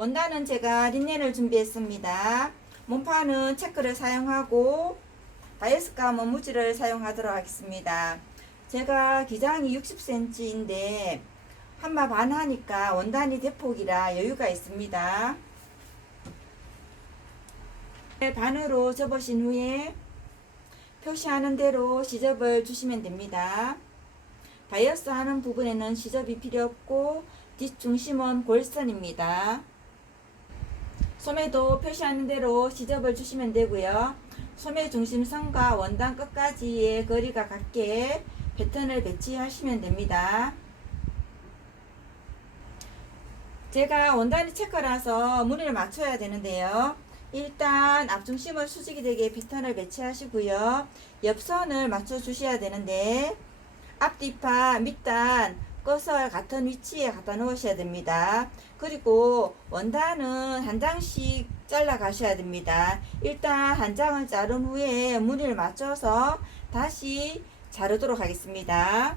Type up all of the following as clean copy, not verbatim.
원단은 제가 린넨을 준비했습니다. 몸판은 체크를 사용하고 바이어스 무지를 사용하도록 하겠습니다. 제가 기장이 60cm인데 한마 반 하니까 원단이 대폭이라 여유가 있습니다. 반으로 접으신 후에 표시하는 대로 시접을 주시면 됩니다. 바이어스 하는 부분에는 시접이 필요 없고 뒷중심은 골선입니다. 소매도 표시하는 대로 시접을 주시면 되고요. 소매 중심선과 원단 끝까지의 거리가 같게 패턴을 배치하시면 됩니다. 제가 원단이 체커라서 무늬를 맞춰야 되는데요. 일단 앞중심을 수직이 되게 패턴을 배치하시고요. 옆선을 맞춰 주셔야 되는데 앞뒤파 밑단 끝을 같은 위치에 갖다 놓으셔야 됩니다. 그리고 원단은 한 장씩 잘라 가셔야 됩니다. 일단 한 장을 자른 후에 무늬를 맞춰서 다시 자르도록 하겠습니다.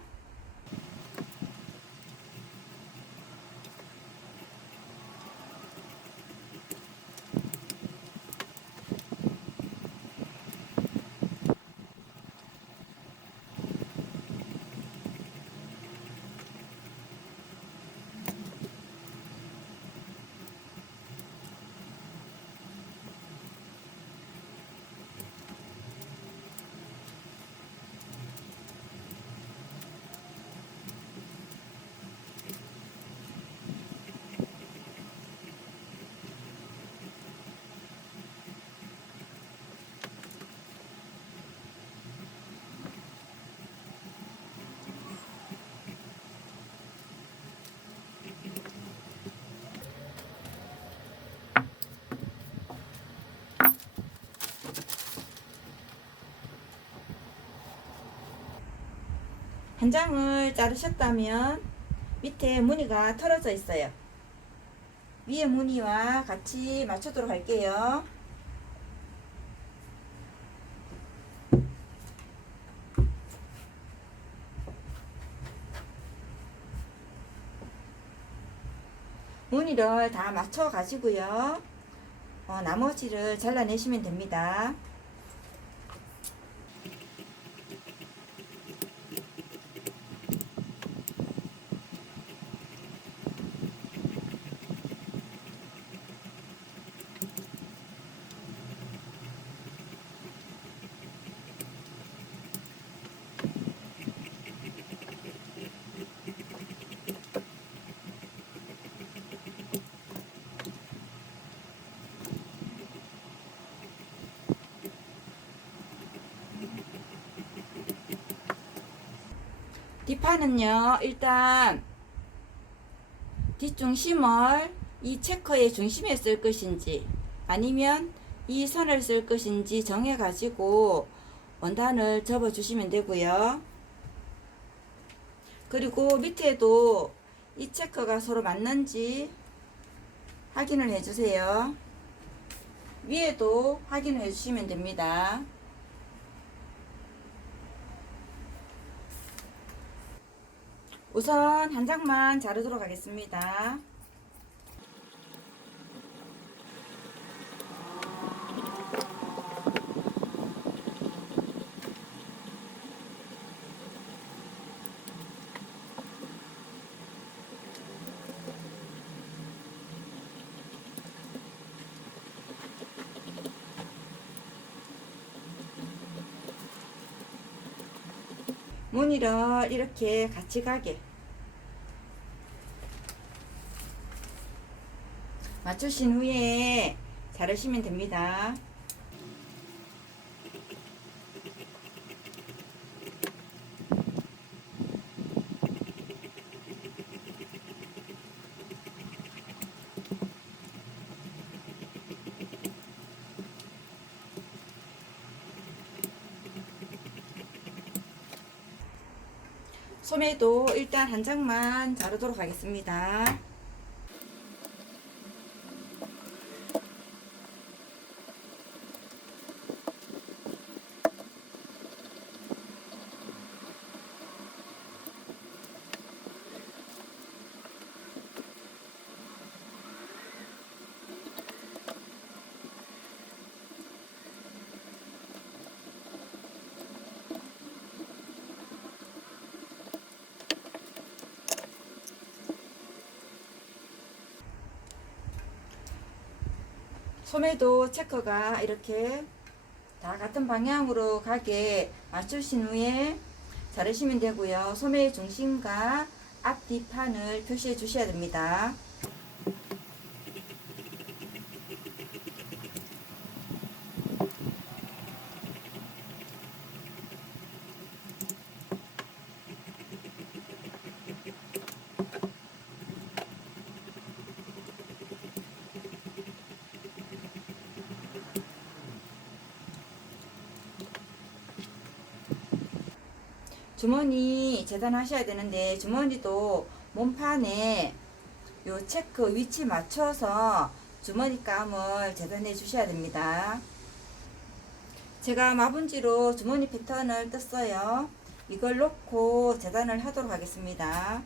한 장을 자르셨다면 밑에 무늬가 털어져 있어요. 위에 무늬와 같이 맞추도록 할게요. 무늬를 다 맞춰 가지고요. 나머지를 잘라내시면 됩니다. 뒷판은요, 일단 뒷중심을 이 체커의 중심에 쓸 것인지 아니면 이 선을 쓸 것인지 정해 가지고 원단을 접어 주시면 되고요. 그리고 밑에도 이 체커가 서로 맞는지 확인을 해 주세요. 위에도 확인을 해 주시면 됩니다. 우선 한 장만 자르도록 하겠습니다. 무늬를 이렇게 같이 가게 맞추신 후에 자르시면 됩니다. 소매도 일단 한 장만 자르도록 하겠습니다. 소매도 체커가 이렇게 다 같은 방향으로 가게 맞추신 후에 자르시면 되고요. 소매의 중심과 앞 뒷판을 표시해 주셔야 됩니다. 주머니 재단하셔야 되는데 주머니도 몸판에 요 체크 위치 맞춰서 주머니 감을 재단해 주셔야 됩니다. 제가 마분지로 주머니 패턴을 떴어요. 이걸 놓고 재단을 하도록 하겠습니다.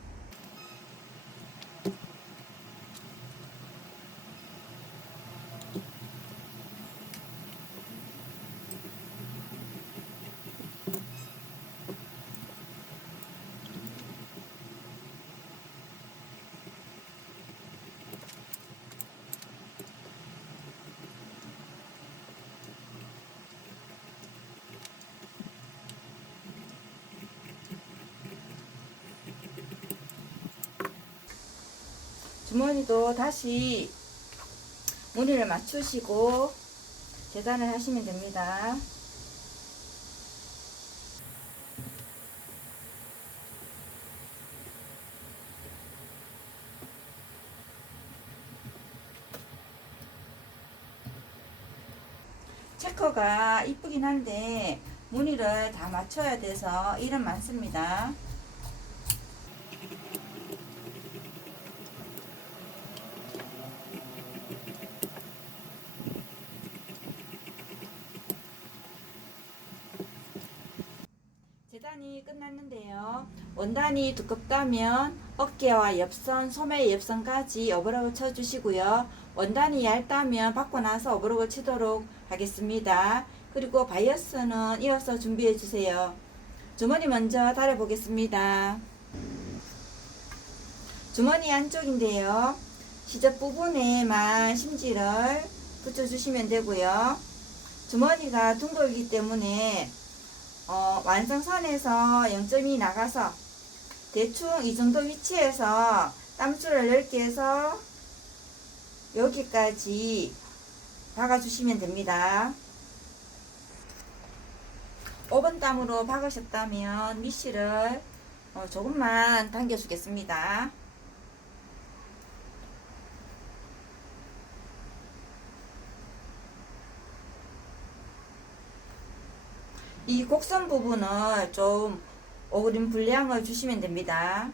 주머니도 다시 무늬를 맞추시고 재단을 하시면 됩니다. 체커가 이쁘긴 한데 무늬를 다 맞춰야 돼서 일은 많습니다. 재단이 끝났는데요. 원단이 두껍다면 어깨와 옆선, 소매 옆선까지 오버록을 쳐주시고요. 원단이 얇다면 받고 나서 오버록을 치도록 하겠습니다. 그리고 바이어스는 이어서 준비해 주세요. 주머니 먼저 달아 보겠습니다. 주머니 안쪽인데요. 시접 부분에만 심지를 붙여주시면 되고요. 주머니가 둥글기 때문에 완성선에서 0.2 나가서 대충 이 정도 위치에서 땀줄을 넓게 해서 여기까지 박아주시면 됩니다. 5번 땀으로 박으셨다면 미시를 조금만 당겨주겠습니다. 이 곡선 부분을 좀 오그림 분량을 주시면 됩니다.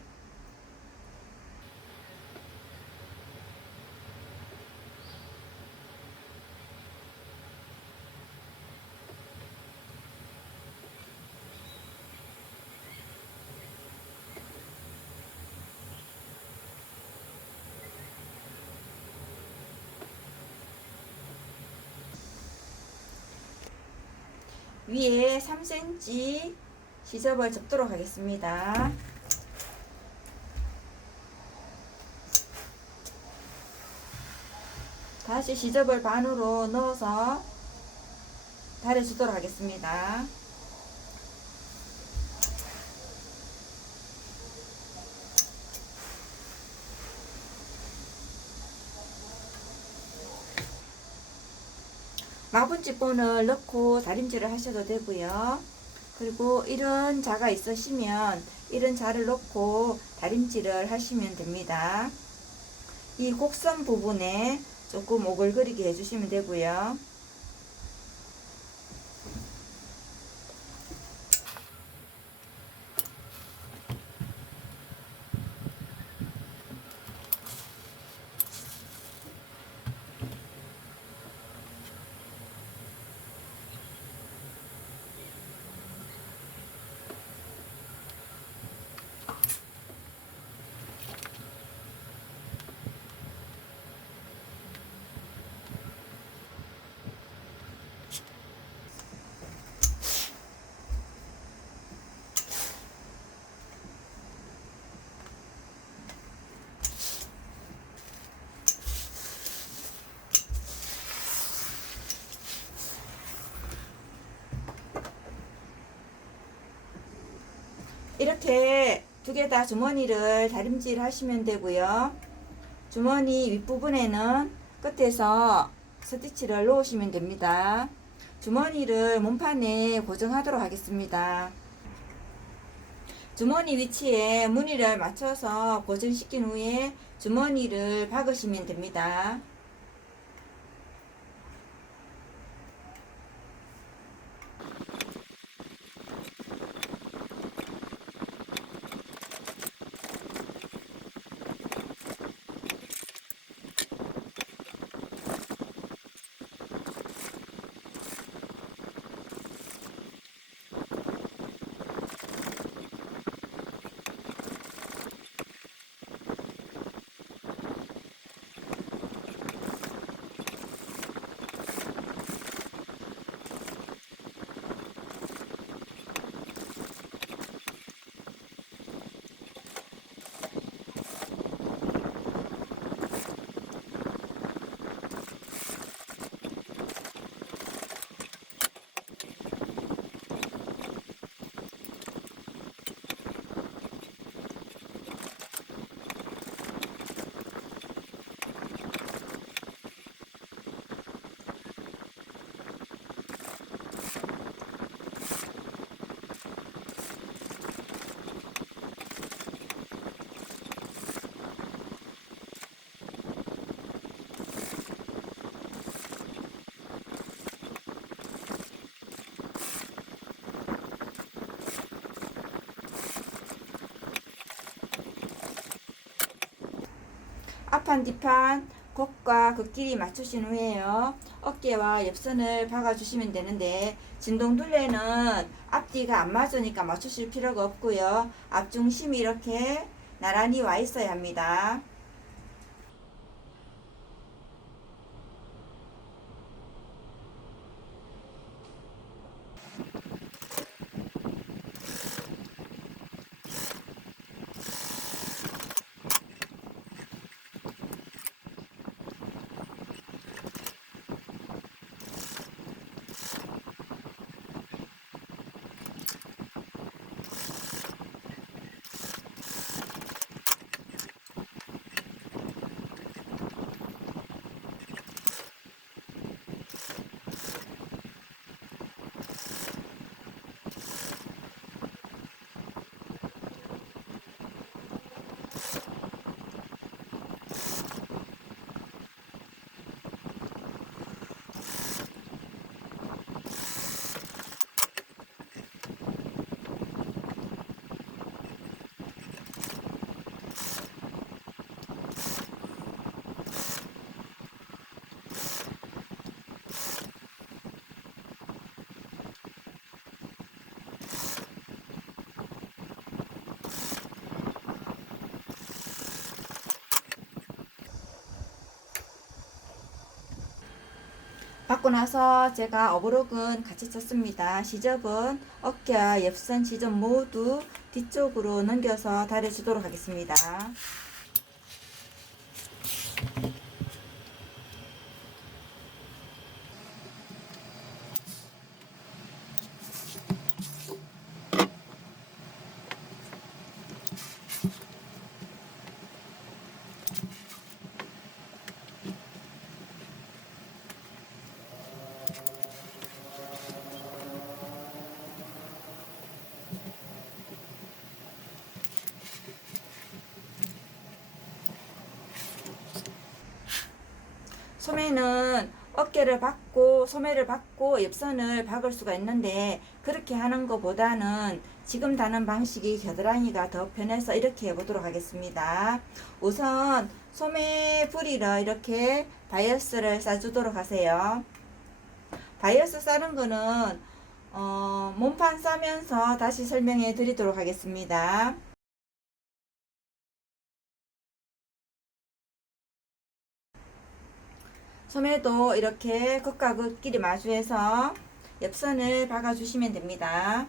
위에 3cm 시접을 접도록 하겠습니다. 다시 시접을 반으로 넣어서 달아주도록 하겠습니다. 마분지본을 넣고 다림질을 하셔도 되고요. 그리고 이런 자가 있으시면 이런 자를 넣고 다림질을 하시면 됩니다. 이 곡선 부분에 조금 오글거리게 해주시면 되고요. 이렇게 두 개 다 주머니를 다림질 하시면 되고요. 주머니 윗부분에는 끝에서 스티치를 놓으시면 됩니다. 주머니를 몸판에 고정하도록 하겠습니다. 주머니 위치에 무늬를 맞춰서 고정시킨 후에 주머니를 박으시면 됩니다. 앞판 뒷판 곡과 극끼리 맞추신 후에요. 어깨와 옆선을 박아주시면 되는데 진동둘레는 앞뒤가 안 맞으니까 맞추실 필요가 없고요. 앞중심이 이렇게 나란히 와 있어야 합니다. 받고 나서 제가 어브록은 같이 쳤습니다. 시접은 어깨와 옆선 지점 모두 뒤쪽으로 넘겨서 다려주도록 하겠습니다. 소매는 어깨를 받고 소매를 받고 옆선을 박을 수가 있는데 그렇게 하는 것보다는 지금 다는 방식이 겨드랑이가 더 편해서 이렇게 해보도록 하겠습니다. 우선 소매 부리를 이렇게 바이어스를 싸주도록 하세요. 바이어스 싸는 거는 몸판 싸면서 다시 설명해 드리도록 하겠습니다. 소매도 이렇게 끝과 끝끼리 마주해서 옆선을 박아주시면 됩니다.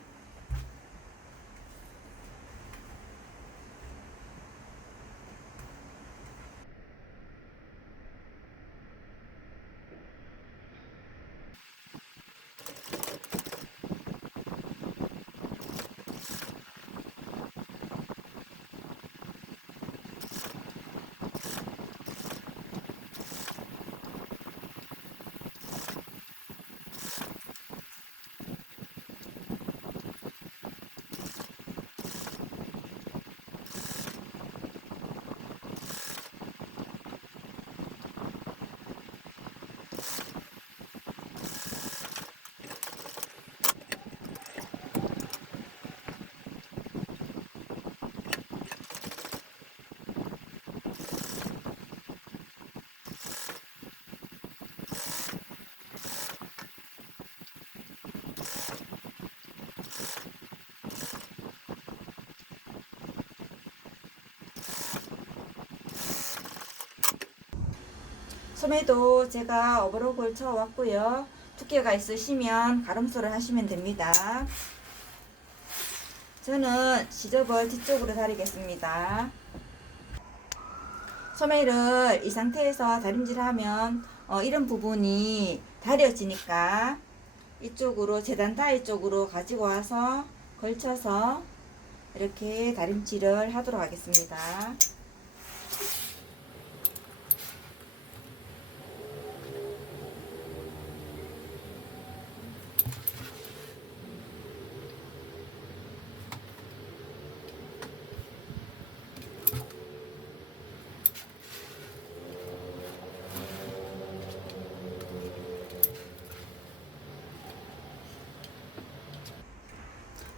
소매도 제가 어버럭을 쳐 왔고요. 두께가 있으시면 가름소를 하시면 됩니다. 저는 시접을 뒤쪽으로 다리겠습니다. 소매를 이 상태에서 다림질하면 이런 부분이 다려지니까 이쪽으로 재단 따위 쪽으로 가지고 와서 걸쳐서 이렇게 다림질을 하도록 하겠습니다.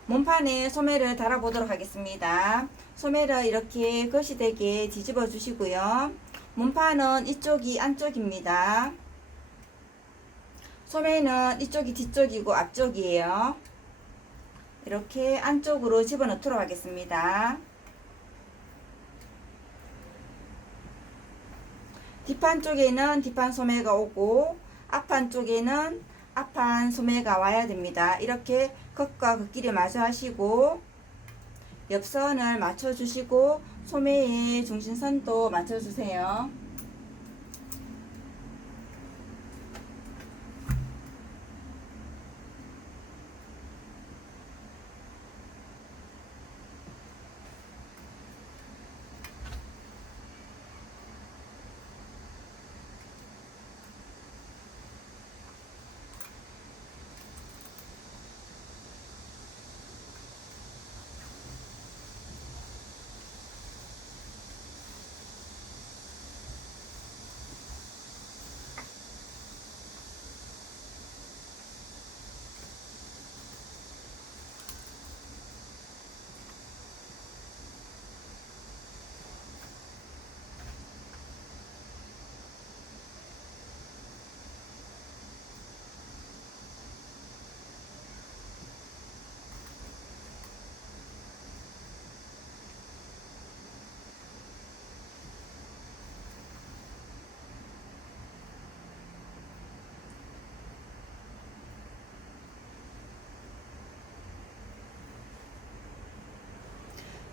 몸판에 소매를 달아 보도록 하겠습니다. 소매를 이렇게 거시되게 뒤집어 주시고요. 몸판은 이쪽이 안쪽입니다. 소매는 이쪽이 뒤쪽이고 앞쪽이에요. 이렇게 안쪽으로 집어넣도록 하겠습니다. 뒷판 쪽에는 뒷판 소매가 오고 앞판 쪽에는 앞판 소매가 와야 됩니다. 이렇게 겉과 겉길이 마주 하시고 옆선을 맞춰 주시고 소매의 중심선도 맞춰 주세요.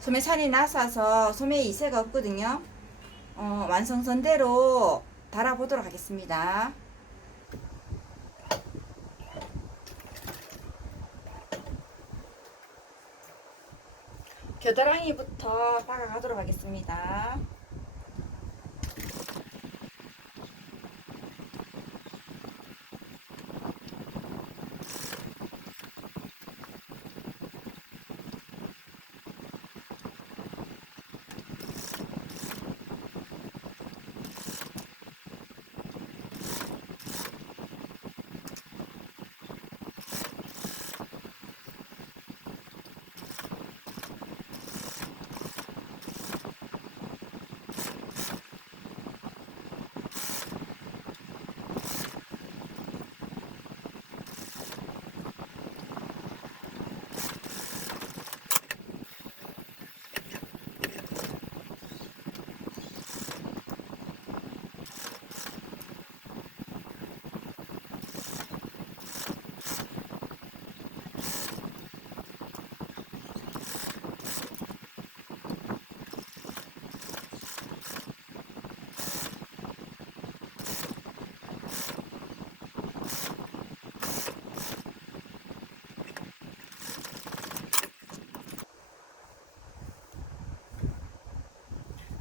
소매 산이 나서서 소매에 이새가 없거든요. 완성선대로 달아보도록 하겠습니다. 겨드랑이부터 박아가도록 하겠습니다.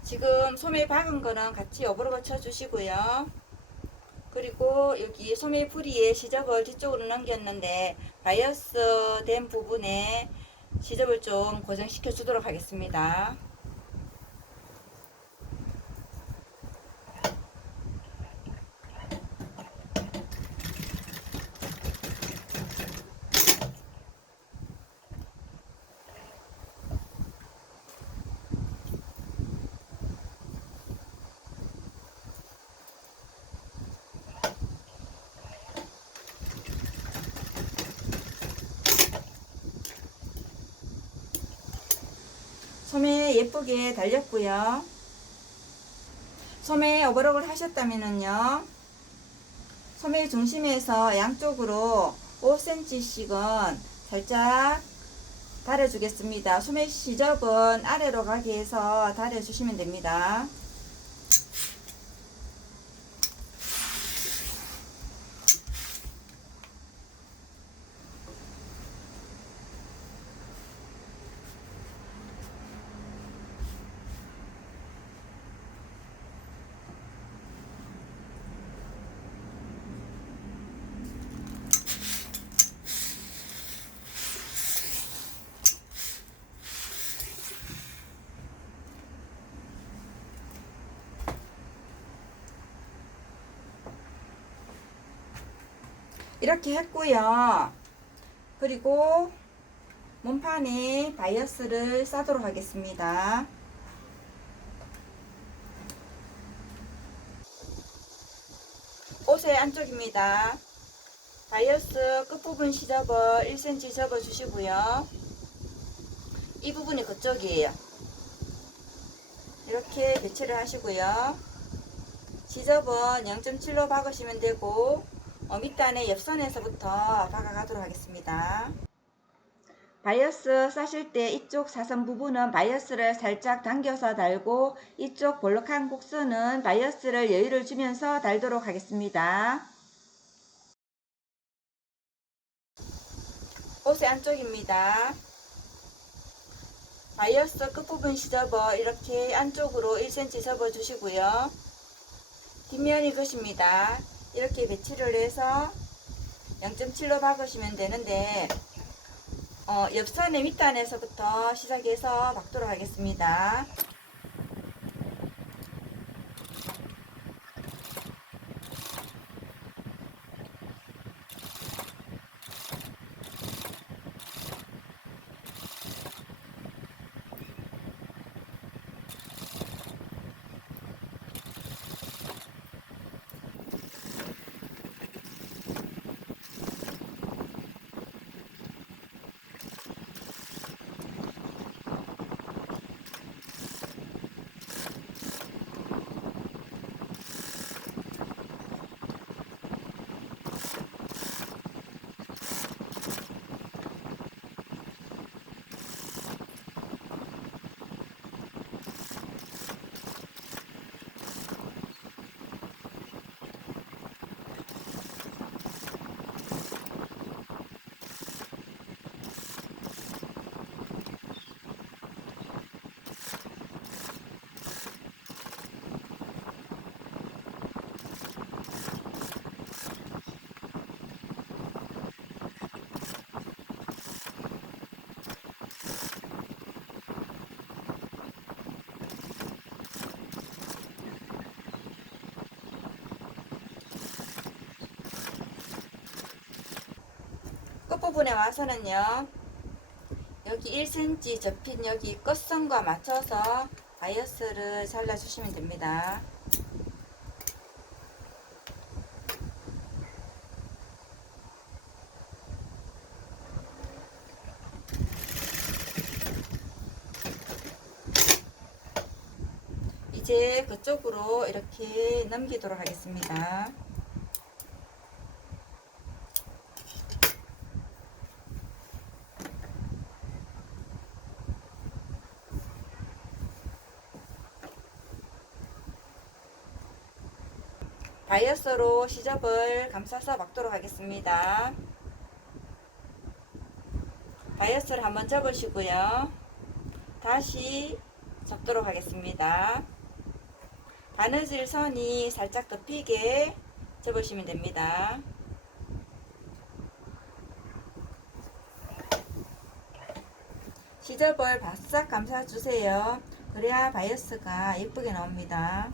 지금 소매 박은 거는 같이 어버러버 쳐주시고요. 그리고 여기 소매 부리에 시접을 뒤쪽으로 넘겼는데 바이어스 된 부분에 시접을 좀 고정시켜 주도록 하겠습니다. 소매 예쁘게 달렸고요. 소매 오버록을 하셨다면요, 소매 중심에서 양쪽으로 5cm씩은 살짝 다려주겠습니다. 소매 시접은 아래로 가게 해서 다려주시면 됩니다. 이렇게 했고요. 그리고 몸판에 바이어스를 싸도록 하겠습니다. 옷의 안쪽입니다. 바이어스 끝부분 시접을 1cm 접어 주시고요. 이 부분이 그쪽이에요. 이렇게 배치를 하시고요. 시접은 0.7로 박으시면 되고, 밑단의 옆선에서부터 박아가도록 하겠습니다. 바이어스 싸실 때 이쪽 사선 부분은 바이어스를 살짝 당겨서 달고, 이쪽 볼록한 곡선은 바이어스를 여유를 주면서 달도록 하겠습니다. 옷의 안쪽입니다. 바이어스 끝부분 시접을 이렇게 안쪽으로 1cm 접어 주시고요. 뒷면이 것입니다. 이렇게 배치를 해서 0.7로 박으시면 되는데, 옆선의 밑단에서부터 시작해서 박도록 하겠습니다. 끝부분에 와서는요, 여기 1cm 접힌 여기 끝선과 맞춰서 바이어스를 잘라주시면 됩니다. 이제 그쪽으로 이렇게 넘기도록 하겠습니다. 바이어스로 시접을 감싸서 박도록 하겠습니다. 바이어스를 한번 접으시고요. 다시 접도록 하겠습니다. 바느질 선이 살짝 덮이게 접으시면 됩니다. 시접을 바싹 감싸주세요. 그래야 바이어스가 예쁘게 나옵니다.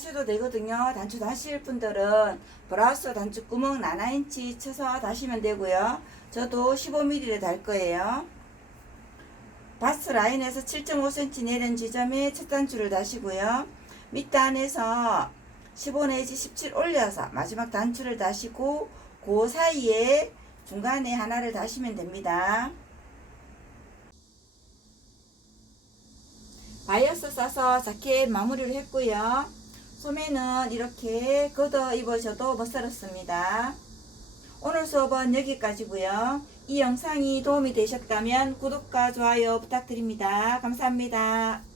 하셔도 되거든요. 단추 다실 분들은 브라우스 단추 구멍 7인치 쳐서 다시면 되고요. 저도 15mm를 달 거예요. 바스 라인에서 7.5cm 내린 지점에 첫 단추를 다시고요. 밑단에서 15 내지 17 올려서 마지막 단추를 다시고 그 사이에 중간에 하나를 다시면 됩니다. 바이어스 써서 자켓 마무리를 했고요. 소매는 이렇게 걷어 입으셔도 멋스럽습니다. 오늘 수업은 여기까지고요. 이 영상이 도움이 되셨다면 구독과 좋아요 부탁드립니다. 감사합니다.